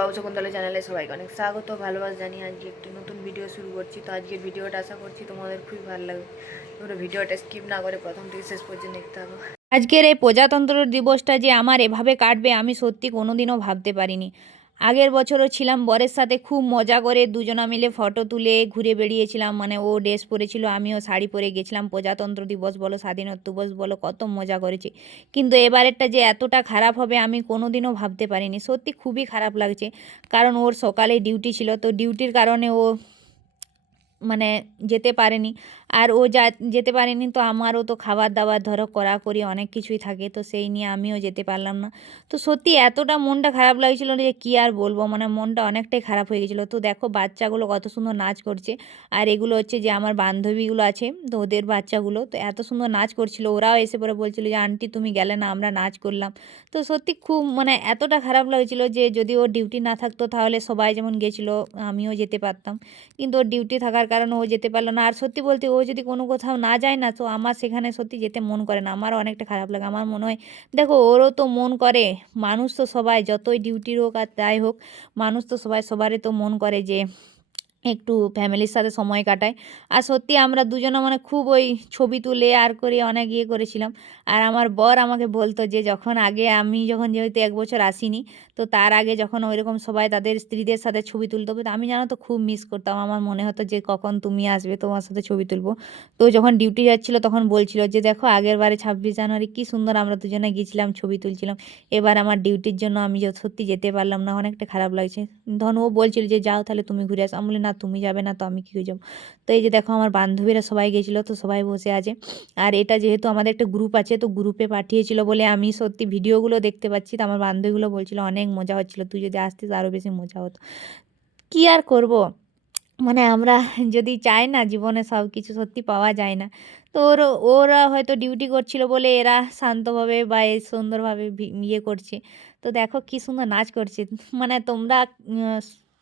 বাবু শকুন্তলা চ্যানেলে সবাইকে অনেক স্বাগত, ভালোবাসা জানি আজকে একটি নতুন ভিডিও শুরু করছি। তো আজকে ভিডিওটা আশা করছি তোমাদের খুবই ভালো লাগবে। তোমরা ভিডিওটা স্কিপ না করে প্রথম থেকে শেষ পর্যন্ত দেখতে হবে আজকের এই প্রজাতন্ত্র দিবসটা যে আমার এভাবে কাটবে আমি সত্যি কোনোদিনও ভাবতে পারিনি। আগের বছরও ছিলাম বরের সাথে, খুব মজা করে দুজনা মিলে ফটো তুলে ঘুরে বেড়িয়েছিলাম। মানে ও ড্রেস পরেছিল, আমিও শাড়ি পরে গেছিলাম। প্রজাতন্ত্র দিবস বলো স্বাধীনতা দিবস বলো, কত মজা করেছি। কিন্তু এবারেরটা যে এতটা খারাপ হবে, আমি কোনোদিনও ভাবতে পারিনি। সত্যি খুবই খারাপ লাগছে। কারণ ওর সকালে ডিউটি ছিল, তো ডিউটির কারণে ও মানে যেতে পারেনি। আর ও যা, যেতে পারেনি তো আমারও তো খাবার দাবার ধরো করা অনেক কিছুই থাকে তো সেই নিয়ে আমিও যেতে পারলাম না। তো সত্যি এতটা মনটা খারাপ লাগছিল যে কী আর বলব? মানে মনটা অনেকটাই খারাপ হয়ে গেছিল। তো দেখো বাচ্চাগুলো কত সুন্দর নাচ করছে। আর এগুলো হচ্ছে যে আমার বান্ধবীগুলো আছে তো ওদের বাচ্চাগুলো তো এত সুন্দর নাচ করছিল। ওরাও এসে পরে বলছিল যে, আন্টি তুমি গেলে না, আমরা নাচ করলাম। তো সত্যি খুব মানে এতটা খারাপ লাগছিল যে যদি ওর ডিউটি না থাকতো তাহলে সবাই যেমন গেছিল আমিও যেতে পারতাম। কিন্তু ওর ডিউটি থাকার কারণে ও যেতে পারল না। আর সত্যি বলতে ও যদি কোনো কোথাও না যায় না, তো আমার সেখানে সত্যি যেতে মন করে না। আমারও অনেকটা খারাপ লাগে। আমার মনে হয়, দেখো, ওরও তো মন করে, মানুষ তো সবাই, যতই ডিউটির হোক আর তাই হোক, মানুষ তো সবাই, সবারই তো মন করে যে একটু ফ্যামিলির সাথে সময় কাটায় আর সত্যি আমরা দুজনে মানে খুব ওই ছবি তুলে আর করে অনেক ইয়ে করেছিলাম। আর আমার বর আমাকে বলতো যে, যখন আগে আমি যখন যেহেতু এক বছর আসিনি, তো তার আগে যখন ওইরকম সবাই তাদের স্ত্রীদের সাথে ছবি তুলতে হবে তো আমি জানো তো খুব মিস করতাম। আমার মনে হতো যে, কখন তুমি আসবে, তোমার সাথে ছবি তুলবো। তো যখন ডিউটি যাচ্ছিল, তখন বলছিল যে, দেখো, আগের বারে ছাব্বিশ জানুয়ারি কী সুন্দর আমরা দুজনে গিয়েছিলাম, ছবি তুলছিলাম। এবার আমার ডিউটির জন্য আমি সত্যি যেতে পারলাম না, অনেকটা খারাপ লাগছে। তখন ও বলছিল যে, যাও তাহলে তুমি ঘুরে আসো। আমি না তুমি যাবে না, তো আমি কী যাব তো এই যে দেখো আমার বান্ধবীরা সবাই গেছিল, তো সবাই বসে আছে। আর এটা যেহেতু আমাদের একটা গ্রুপ আছে, তো গ্রুপে পাঠিয়েছিল বলে আমি সত্যি ভিডিওগুলো দেখতে পাচ্ছি। তো আমার বান্ধবীগুলো বলছিল, অনেক মজা হচ্ছিল, তুই যদি আসতিস আরও বেশি মজা হতো। কী আর করব? মানে আমরা যদি চাই না, জীবনে সব কিছু সত্যি পাওয়া যায় না। তো ওর, ওরা হয়তো ডিউটি করছিল বলে এরা শান্তভাবে বা সুন্দরভাবে ইয়ে করছে। তো দেখো কী সুন্দর নাচ করছে। মানে তোমরা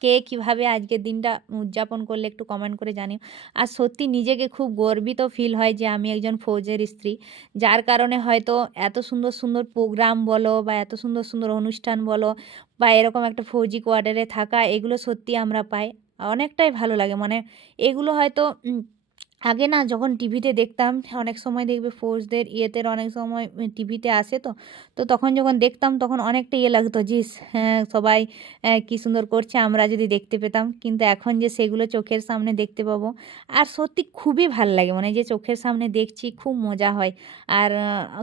কে কীভাবে আজকের দিনটা উদযাপন করলে একটু কমেন্ট করে জানি আর সত্যি নিজেকে খুব গর্বিত ফিল হয় যে আমি একজন ফৌজের স্ত্রী। যার কারণে হয়তো এত সুন্দর সুন্দর প্রোগ্রাম বলো বা এত সুন্দর সুন্দর অনুষ্ঠান বলো বা এরকম একটা ফৌজি কোয়ার্টারে থাকা, এগুলো সত্যি আমরা পাই। অনেকটাই ভালো লাগে। মানে এগুলো হয়তো আগে না যখন টিভিতে দেখতাম অনেক সময় দেখবে ফোর্সদের ইয়েতে অনেক সময় টিভিতে আসে তো। তো তখন যখন দেখতাম তখন অনেকটা ইয়ে লাগতো যে হ্যাঁ সবাই আহ, কী সুন্দর করছে আমরা যদি দেখতে পেতাম। কিন্তু এখন যে সেগুলো চোখের সামনে দেখতে পাবো আর সত্যি খুবই ভালো লাগে। মানে যে চোখের সামনে দেখছি খুব মজা হয়। আর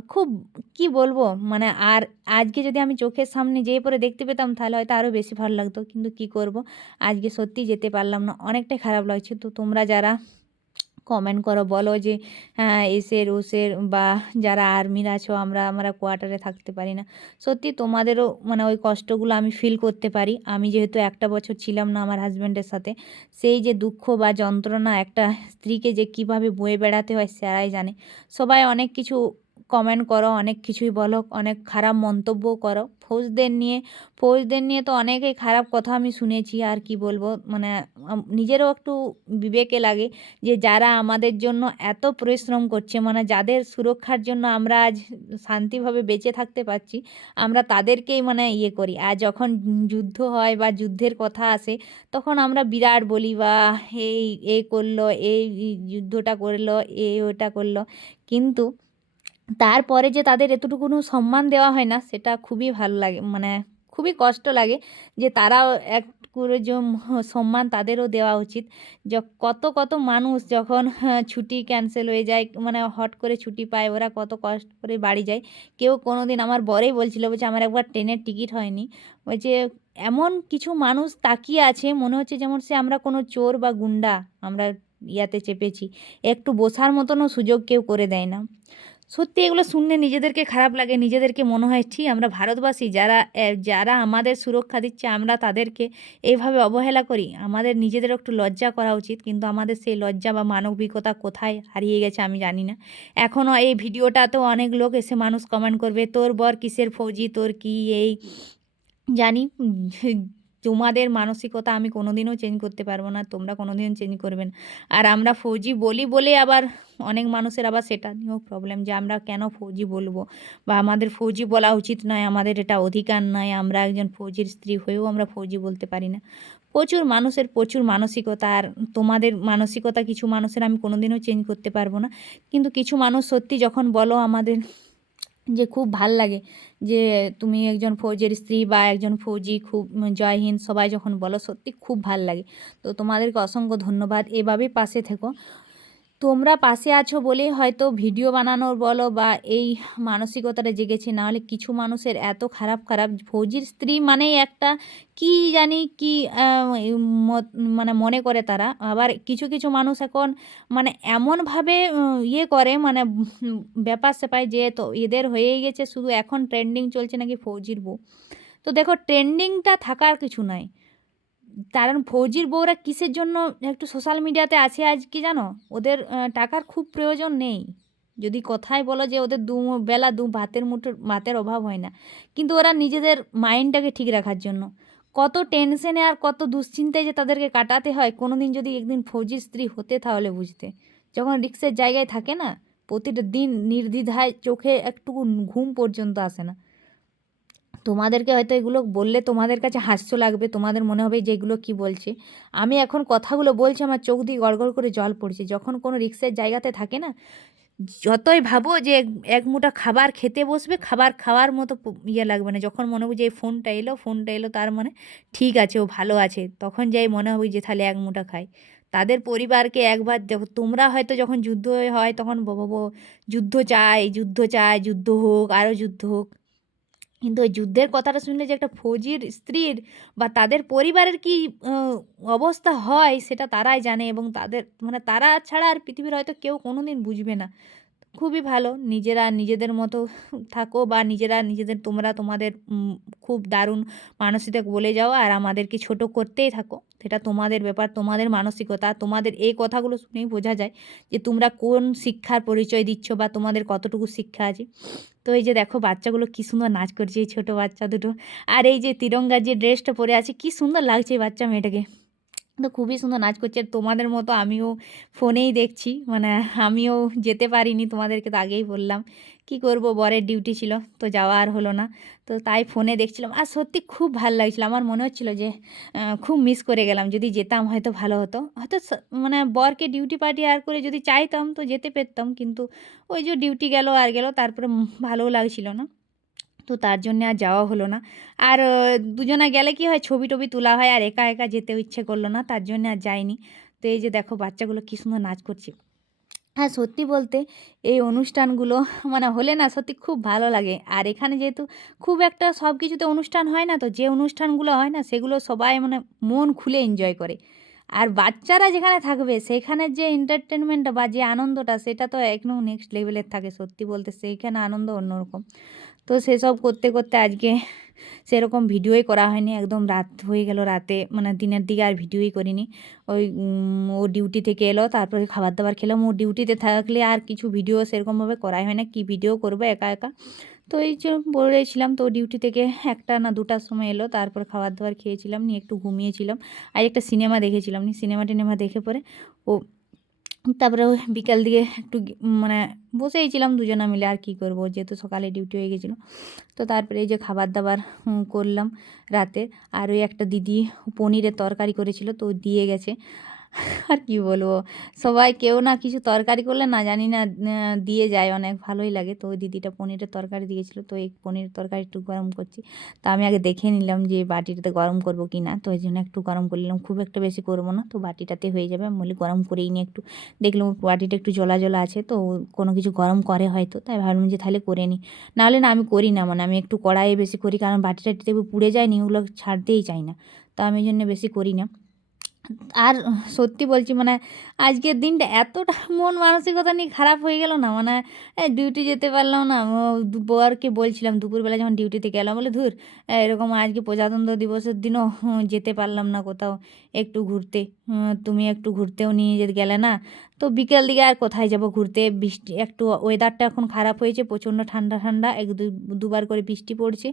খুব কি বলব মানে আর আজকে যদি আমি চোখের সামনে যেয়ে পরে দেখতে পেতাম তাহলে হয়তো আরও বেশি ভালো লাগতো। কিন্তু কি করব? আজকে সত্যি যেতে পারলাম না অনেকটাই খারাপ লাগছে। তো তোমরা যারা কমেন্ট করো। বলো যে হ্যাঁ এসের, ওসের বা যারা আর্মির আছো, আমরা আমরা কোয়ার্টারে থাকতে পারি না। সত্যি তোমাদেরও মানে ওই কষ্টগুলো আমি ফিল করতে পারি। আমি যেহেতু একটা বছর ছিলাম না আমার হাজব্যান্ডের সাথে, সেই যে দুঃখ বা যন্ত্রণা একটা স্ত্রীকে যে কীভাবে বয়ে বেড়াতে হয় সেরাই জানে। সবাই অনেক কিছু কমেন্ট করো, অনেক কিছুই বলো, অনেক খারাপ মন্তব্যও করো। ফৌজদের নিয়ে ফৌজদের নিয়ে তো অনেকেই খারাপ কথা আমি শুনেছি, আর কি বলব? মানে নিজেরও একটু বিবেকে লাগে যে যারা আমাদের জন্য এত পরিশ্রম করছে মানে যাদের সুরক্ষার জন্য আমরা আজ শান্তিভাবে বেঁচে থাকতে পারছি, আমরা তাদেরকেই মানে ইয়ে করি। আর যখন যুদ্ধ হয় বা যুদ্ধের কথা আসে, তখন আমরা বিরাট বলি বা এই এই করল এই যুদ্ধটা করল, এ, ওটা করল। কিন্তু তারপরে যে তাদের এতটুকুনো সম্মান দেওয়া হয় না সেটা খুবই ভালো লাগে মানে খুবই কষ্ট লাগে যে তারাও এক করে যে সম্মান তাদেরও দেওয়া উচিত। য কত কত মানুষ যখন হ্যাঁ, ছুটি ক্যান্সেল হয়ে যায় মানে হট করে ছুটি পায় ওরা কত কষ্ট করে বাড়ি যায়। কেউ কোনো দিন আমার বরেই বলছিল বলছে আমার একবার ট্রেনের টিকিট হয়নি। বলছে এমন কিছু মানুষ তাকিয়ে আছে মনে হচ্ছে যেমন সে আমরা কোনো চোর বা গুন্ডা আমরা ইয়াতে চেপেছি। একটু বসার মতনও সুযোগ কেউ করে দেয় না। সত্যি এগুলো শুনলে নিজেদেরকে খারাপ লাগে, নিজেদেরকে মনে হয়, ছি, আমরা ভারতবাসী, যারা যারা আমাদের সুরক্ষা দিচ্ছে, আমরা তাদেরকে এইভাবে অবহেলা করি। আমাদের নিজেদের একটু লজ্জা করা উচিত, কিন্তু আমাদের সেই লজ্জা বা মানবিকতা কোথায় হারিয়ে গেছে আমি জানি না। এখনও এই ভিডিওটাতেও অনেক লোক এসে মানুষ কমেন্ট করবে, তোর বর কিসের ফৌজি? তোর কি এই? জানি তোমাদের মানসিকতা আমি কোনোদিনও চেঞ্জ করতে পারব না, তোমরা কোনোদিন চেঞ্জ করবে না। আর আমরা ফৌজি বলি বলে আবার অনেক মানুষের আবার সেটা নিয়েও প্রবলেম যে আমরা কেন ফৌজি বলব? বা আমাদের ফৌজি বলা উচিত নয়, আমাদের এটা অধিকার নয়, আমরা একজন ফৌজির স্ত্রী হয়েও আমরা ফৌজি বলতে পারি না। প্রচুর মানুষের প্রচুর মানসিকতা আর তোমাদের মানসিকতা কিছু মানুষের আমি কোনোদিনও চেঞ্জ করতে পারব না। কিন্তু কিছু মানুষ সত্যি যখন বলো আমাদের যে খুব ভালো লাগে যে তুমি একজন ফৌজের স্ত্রী বা একজন ফৌজি খুব জয় হিন্দ সবাই যখন বলো সত্যি খুব ভালো লাগে। তো তোমাদেরকে অসংখ্য ধন্যবাদ। এভাবেই পাশে থেকো। তোমরা পাশে আছো বলেই হয়তো ভিডিও বানানোর বলো বা এই মানসিকতাটা জেগেছে নাহলে কিছু মানুষের এত খারাপ খারাপ ফৌজির স্ত্রী মানেই একটা কি জানি কি মানে মনে করে তারা। আবার কিছু কিছু মানুষ এখন মানে এমনভাবে ইয়ে করে মানে ব্যাপার স্যাপার যে তো এদের হয়েই গেছে, শুধু এখন ট্রেন্ডিং চলছে নাকি ফৌজির বউ। তো দেখো ট্রেন্ডিংটা থাকার কিছু নাই। কারণ ফৌজির বউরা কিসের জন্য একটু সোশ্যাল মিডিয়াতে আছে আজ কি জানো? ওদের টাকার খুব প্রয়োজন নেই। যদি কথায় বলো যে ওদের দু বেলা দু ভাতের মুঠোর, ভাতের অভাব হয় না। কিন্তু ওরা নিজেদের মাইন্ডটাকে ঠিক রাখার জন্য। কত টেনশনে আর কত দুশ্চিন্তায় যে তাদেরকে কাটাতে হয় কোনো দিন যদি একদিন ফৌজির স্ত্রী হতে তাহলে বুঝতে। যখন রিক্সের জায়গায় থাকে না, প্রতিটা দিন নির্দ্বিধায় চোখে একটু ঘুম পর্যন্ত আসে না। তোমাদেরকে হয়তো এগুলো বললে তোমাদের কাছে হাস্য লাগবে, তোমাদের মনে হবে যে এগুলো কী বলছে। আমি এখন কথাগুলো বলছি, আমার চোখ দিয়ে গড়গড় করে জল পড়ছে। যখন কোনো রিক্সের জায়গাতে থাকে না, যতই ভাবো যে এক- মুঠা খাবার খেতে বসবে, খাবার খাওয়ার মতো ইয়ে লাগবে না। যখন মনে হবে যে এই ফোনটা এলো ফোনটা এলো তার মানে ঠিক আছে, ও ভালো আছে। তখন যাই মনে হবে যে তাহলে এক মুঠা খাই। তাদের পরিবারকে একবার দেখো, তোমরা হয়তো যখন যুদ্ধ হয়, তখন যুদ্ধ চাই যুদ্ধ চাই, যুদ্ধ হোক আরও যুদ্ধ হোক। কিন্তু ওই যুদ্ধের কথাটা শুনলে যে একটা ফৌজির স্ত্রীর বা তাদের পরিবারের কি অবস্থা হয় সেটা তারাই জানে এবং তাদের মানে তারা ছাড়া আর পৃথিবীর হয়তো কেউ কোনো দিন বুঝবে না। খুবই ভালো। নিজেরা নিজেদের মতো থাকো বা নিজেরা নিজেদের, তোমরা তোমাদের খুব দারুণ মানসিকতা বলে যাও আর আমাদেরকে ছোট করতেই থাকো। সেটা তোমাদের ব্যাপার, তোমাদের মানসিকতা, তোমাদের এই কথাগুলো শুনেই বোঝা যায় যে তোমরা কোন শিক্ষার পরিচয় দিচ্ছ বা তোমাদের কতটুকু শিক্ষা আছে। তো এই যে দেখো বাচ্চাগুলো কী সুন্দর নাচ করছে, এই ছোটো বাচ্চা দুটো। আর এই যে তিরঙ্গার যে ড্রেসটা পরে আছে, কী সুন্দর লাগছে বাচ্চা মেয়েটাকে। তো খুবই সুন্দর নাচ করছে। তোমাদের মতো আমিও ফোনেই দেখছি। মানে আমিও যেতে পারিনি, তোমাদেরকে তো আগেই বললাম। কি করব? বরের ডিউটি ছিল, তো যাওয়া আর হলো না। তো তাই ফোনে দেখছিলাম। আর সত্যি খুব ভালো লাগছিল। আমার মনে হচ্ছিল যে খুব মিস করে গেলাম। যদি যেতাম হয়তো ভালো হতো। হয়তো মানে বরকে ডিউটি পার্টি আর করে যদি চাইতাম তো যেতে পেতাম কিন্তু ওই যে ডিউটি গেল আর গেল, তারপরে ভালোও লাগছিল না। তো তার জন্যে আর যাওয়া হলো না। আর দুজনা গেলে কি হয় ছবি টবি তোলা হয়, আর একা একা যেতেও ইচ্ছে করল না, তার জন্য আর যায়নি তো এই যে দেখো, বাচ্চাগুলো কী সুন্দর নাচ করছে। হ্যাঁ সত্যি বলতে এই অনুষ্ঠানগুলো মানে হলে না সত্যি খুব ভালো লাগে। আর এখানে যেহেতু খুব একটা সব কিছুতে অনুষ্ঠান হয় না, তো যে অনুষ্ঠানগুলো হয় না, সেগুলো সবাই মানে মন খুলে এনজয় করে। আর বাচ্চারা যেখানে থাকবে, সেখানে যে এন্টারটেনমেন্টটা বা যে আনন্দটা, সেটা তো একদম নেক্সট লেভেলের থাকে। সত্যি বলতে সেইখানে আনন্দ অন্যরকম। তো সেসব করতে করতে আজকে সেরকম ভিডিওই করা হয়নি। একদম রাত হয়ে গেল রাতে মানে দিনের দিকে আর ভিডিওই করিনি। ওই ও ডিউটি থেকে এলো, তারপরে খাবার দাবার খেলাম। ও ডিউটিতে থাকলে আর কিছু ভিডিও সেরকমভাবে করাই হয় না। কী ভিডিও করব একা একা? তো এই যে বলেছিলাম তো ডিউটি থেকে একটা না দুটার সময় এলো, তারপর খাবার দাবার খেয়েছিলাম, নিয়ে একটু ঘুমিয়েছিলাম। আর একটা সিনেমা দেখেছিলাম। নি সিনেমা টিনেমা দেখে পরে ও তারপরে বিকাল দিকে একটু মানে বসেইছিলাম দুজনা মিলে আর কি করব, যেহেতু সকালে ডিউটি হয়ে গেছিল। তো তারপরে এই যে খাবার দাবার করলাম রাতে। আর ওই একটা দিদি পনিরের তরকারি করেছিল, তো দিয়ে গেছে। আর কি বলব? সবাই কেউ না কিছু তরকারি করলে না জানি না দিয়ে যায় অনেক ভালোই লাগে। তো ওই দিদিটা পনিরের তরকারি দিয়েছিল, তো এই পনিরের তরকারি একটু গরম করছি। তো আমি আগে দেখে নিলাম যে বাটিটাতে গরম করব কি না। তো ওই জন্য একটু গরম করে নিলাম। খুব একটা বেশি করব না, তো বাটিটাতে হয়ে যাবে। আমি বলি গরম করেই নিই একটু। দেখলাম বাটিটা একটু জলা জলা আছে, তো কোনো কিছু গরম করে হয়তো। তাই ভাবলাম যে তাহলে করে নিই নাহলে না আমি করি না মানে আমি একটু কড়াইয়ে বেশি করি, কারণ বাটি টাটি পুড়ে যায়নি, ওগুলো ছাড়তেই চাই না। তো আমি জন্য বেশি করি না। আর সত্যি বলছি মানে আজকের দিনটা এতটা মন মানসিকতা নিয়ে খারাপ হয়ে গেল না মানে ডিউটি যেতে পারলাম না বরকে বলছিলাম দুপুরবেলা যখন ডিউটিতে গেলাম, বলে ধুর এরকম আজকে প্রজাতন্ত্র দিবসের দিনও যেতে পারলাম না কোথাও একটু ঘুরতে তুমি একটু ঘুরতেও নিয়ে যেতে গেলে না, তো বিকেল দিকে আর কোথায় যাব ঘুরতে? বৃষ্টি, একটু ওয়েদারটা এখন খারাপ হয়েছে, প্রচণ্ড ঠান্ডা ঠান্ডা, এক দুবার করে বৃষ্টি পড়ছে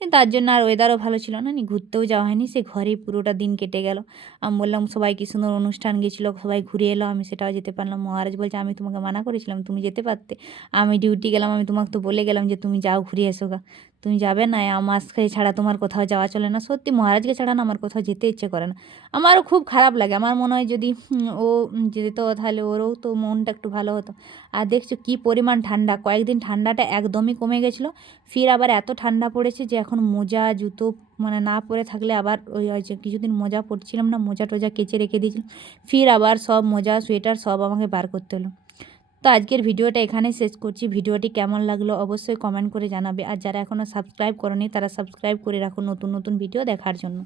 তার জন্য আর ওয়েদারও ভালো ছিল না, নি ঘুরতেও যাওয়া হয়নি, সে ঘরেই পুরোটা দিন কেটে গেল। আমি বললাম, সবাই কি সুন্দর অনুষ্ঠান গেছিল, সবাই ঘুরে এলো? আমি সেটাও যেতে পারলাম। মহারাজ বলছে, আমি তোমাকে মানা করেছিলাম, তুমি যেতে পারতে। আমি ডিউটি গেলাম, আমি তোমাকে তো বলে গেলাম যে তুমি যাও, ঘুরে এসো গা। তুমি যাবে না আমার আমাকে ছাড়া তোমার কোথাও যাওয়া চলে না। সত্যি মহারাজকে ছাড়া না আমার কোথাও যেতে ইচ্ছে করে না। আমারও খুব খারাপ লাগে। আমার মনে হয় যদি ও যেত তাহলে ওরও তো মনটা একটু ভালো হতো। আর দেখছ কী পরিমাণ ঠান্ডা। কয়েকদিন ঠান্ডাটা একদমই কমে গেছিল। ফির আবার এত ঠান্ডা পড়েছে যে এখন মোজা, জুতো মানে না পরে থাকলে আবার ওই হয়েছে কিছুদিন মোজা পরছিলাম না মোজা টোজা কেচে রেখে দিয়েছিলাম। ফির আবার সব মোজা, সোয়েটার সব আমাকে বার করতে হলো। তো আজকের ভিডিওটা এখানে শেষ করছি। ভিডিওটি কেমন লাগল অবশ্যই কমেন্ট করে জানাবে। আর যারা এখনও সাবস্ক্রাইব করনি, তারা সাবস্ক্রাইব করে রাখুন নতুন নতুন ভিডিও দেখার জন্য।